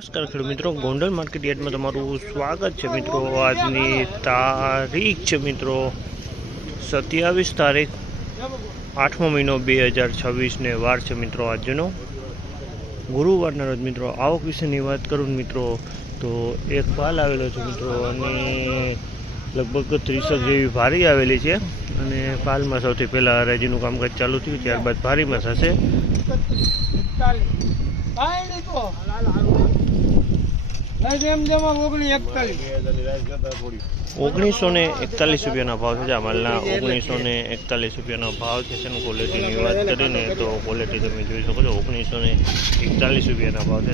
નમસ્કાર ખેડૂત મિત્રો, ગોંડલ માર્કેટ યાર્ડમાં તમારું સ્વાગત છે મિત્રો। આજની તારીખ છે મિત્રો 27 તારીખ 8મો મહિનો 2026 ને વાર છે મિત્રો આજનો ગુરુવારના રોજ મિત્રો। આવક વિશેની વાત કરું મિત્રો તો એક પાલ આવેલો છે મિત્રો અને લગભગ 30 જેવી ભારી આવેલી છે અને પાલમાં સૌથી પહેલાં હરાજીનું કામકાજ ચાલુ થયું, ત્યારબાદ ભારીમાં થશે। 1941 રૂપિયાના ભાવ છે। આ માલના 1941 રૂપિયાનો ભાવ છે। ક્વોલિટીની વાત કરીને તો ક્વોલિટી તમે જોઈ શકો છો। 1941 રૂપિયાના ભાવ છે।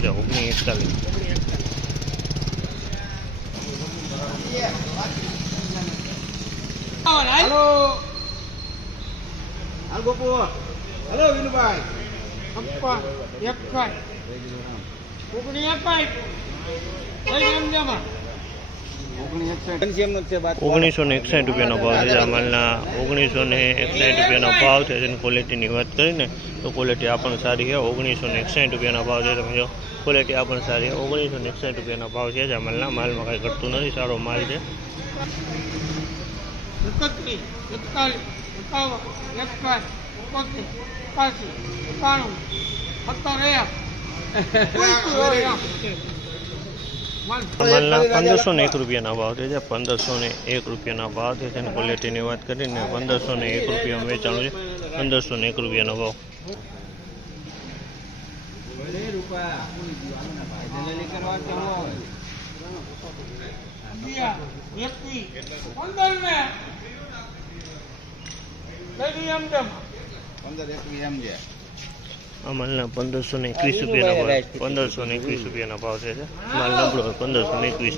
1961 રૂપિયાનો ભાવ છે। આ માલના 1961 રૂપિયાનો ભાવ છે। ક્વોલિટીની વાત કરીને તો ક્વોલિટી આ પણ સારી છે। 1961 રૂપિયાનો ભાવ છે। તમે જો ક્વોલિટી આ પણ સારી છે। 1961 રૂપિયાનો ભાવ છે। આ માલના માલમાં કાંઈ ઘટતું નથી, સારો માલ છે। 1501 રૂપિયાના ભાવ છે। 1501 રૂપિયાના ભાવ છે। તેની ક્વોલિટીની વાત કરીને 1501 રૂપિયા વેચાણું છે। 1501 રૂપિયાનો ભાવ। આ માલના 1521 રૂપિયાના ભાવ 1521 રૂપિયાના ભાવ છે। માલ નબળો 1521।